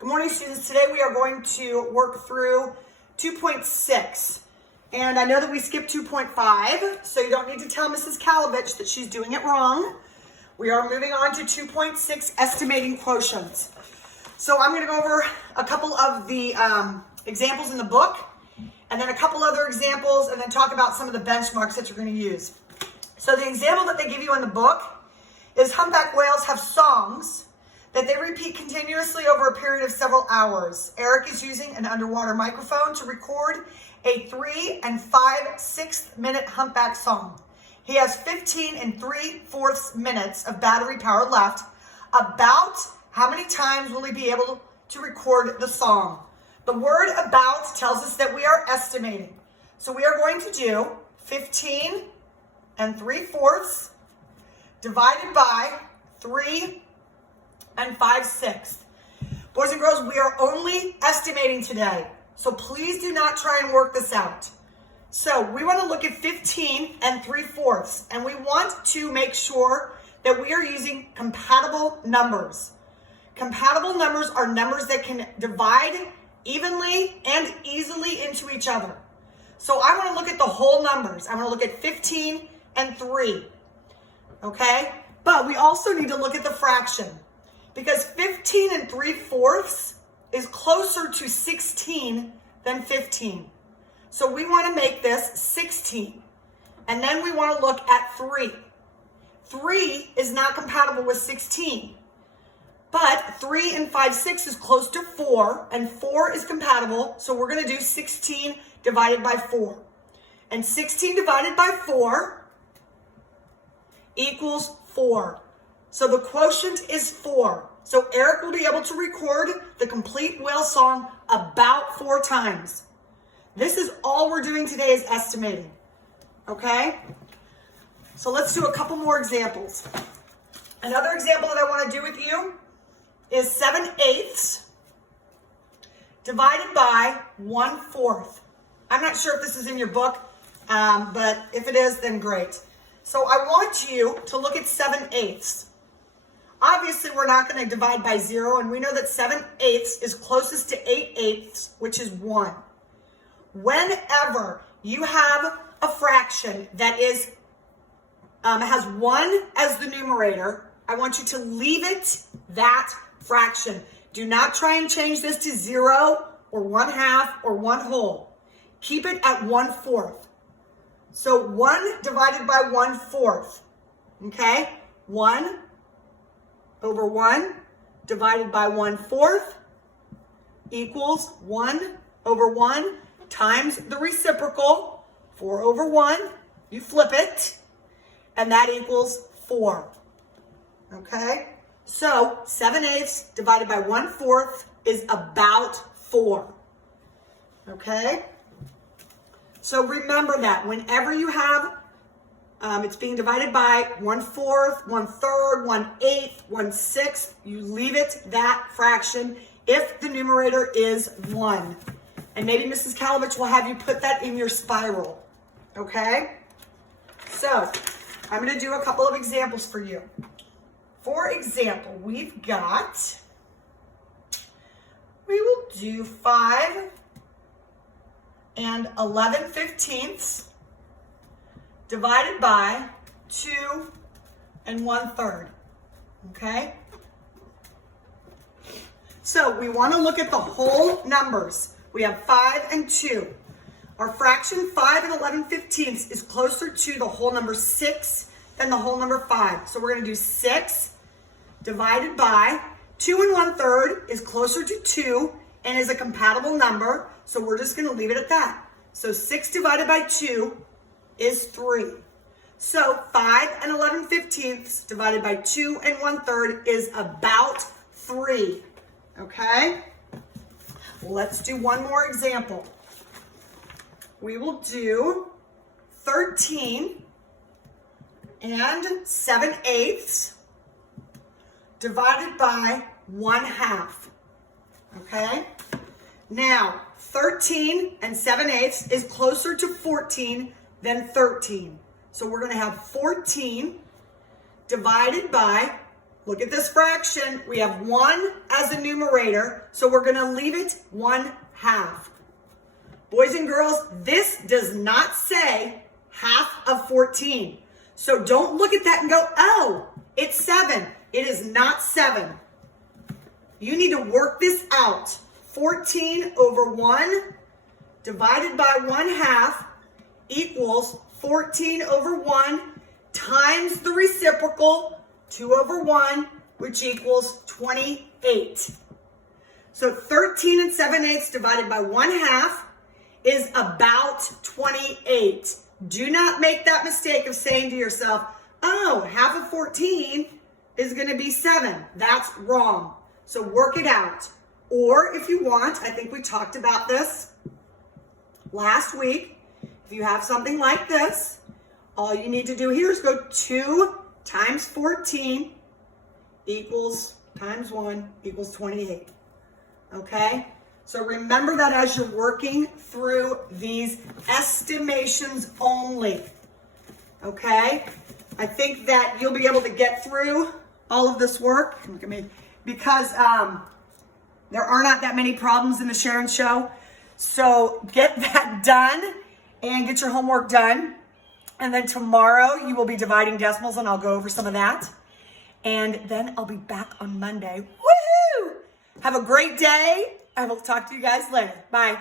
Good morning, students. Today we are going to work through 2.6. And I know that we skipped 2.5, so you don't need to tell Mrs. Kalovich that she's doing it wrong. We are moving on to 2.6, estimating quotients. So I'm going to go over a couple of the examples in the book, and then a couple other examples, and then talk about some of the benchmarks that you're going to use. So the example that they give you in the book is humpback whales have songs that they repeat continuously over a period of several hours. Eric is using an underwater microphone to record a 3 5/6 minute humpback song. He has 15 3/4 minutes of battery power left. About how many times will he be able to record the song? The word about tells us that we are estimating. So we are going to do 15 3/4 divided by 3 5/6. Boys and girls, we are only estimating today. So please do not try and work this out. So we want to look at 15 3/4, and we want to make sure that we are using compatible numbers. Compatible numbers are numbers that can divide evenly and easily into each other. So I want to look at the whole numbers. I want to look at 15 and 3. Okay? But we also need to look at the fraction, because 15 3/4 is closer to 16 than 15. So we want to make this 16. And then we want to look at 3. 3 is not compatible with 16. But 3 5/6 is close to 4, and 4 is compatible. So we're going to do 16 divided by 4. And 16 divided by 4 equals 4. So the quotient is 4. So Eric will be able to record the complete whale song about 4 times. This is all we're doing today, is estimating. Okay? So let's do a couple more examples. Another example that I want to do with you is 7/8 divided by 1/4. I'm not sure if this is in your book, but if it is, then great. So I want you to look at 7/8. Obviously, we're not going to divide by 0, and we know that 7/8 is closest to 8/8, which is 1. Whenever you have a fraction that is has 1 as the numerator, I want you to leave it that fraction. Do not try and change this to 0 or 1/2 or 1/2. Keep it at 1/4. So 1 divided by 1/4. Okay? 1 over 1 divided by 1/4 equals 1 over 1 times the reciprocal, 4 over 1. You flip it, and that equals 4. Okay? So 7/8 divided by 1/4 is about 4. Okay? So remember that whenever you have, it's being divided by 1/4, 1/3, 1/8, 1/6, you leave it that fraction if the numerator is 1. And maybe Mrs. Kalovich will have you put that in your spiral. Okay? So I'm going to do a couple of examples for you. For example, we will do 5 11/15 divided by 2 1/3. Okay? So we want to look at the whole numbers. We have 5 and 2. Our fraction 5 11/15 is closer to the whole number 6 than the whole number 5. So we're going to do 6 divided by 2 1/3 is closer to 2 and is a compatible number. So we're just going to leave it at that. So 6 divided by 2 is 3. So 5 11/15 divided by 2 1/3 is about 3. Okay? Let's do one more example. We will do 13 7/8 divided by 1/2. Okay? Now, 13 7/8 is closer to 14 than 13. So we're going to have 14 divided by Look at this fraction. We have 1 as a numerator, so we're going to leave it 1/2. Boys and girls, this does not say half of 14. So don't look at that and go, oh, it's 7. It is not 7. You need to work this out. 14 over 1 divided by 1/2 equals 14 over 1 times the reciprocal, 2 over 1, which equals 28. So 13 7/8 divided by 1/2 is about 28. Do not make that mistake of saying to yourself, oh, half of 14 is going to be 7. That's wrong. So work it out. Or if you want, I think we talked about this last week. If you have something like this, all you need to do here is go 2 times 14 equals times 1 equals 28. Okay? So remember that as you're working through these estimations only. Okay? I think that you'll be able to get through all of this work. Look at me. Because there are not that many problems in the Sharon Show. So get that done and get your homework done. And then tomorrow you will be dividing decimals and I'll go over some of that. And then I'll be back on Monday. Woohoo! Have a great day. I will talk to you guys later. Bye.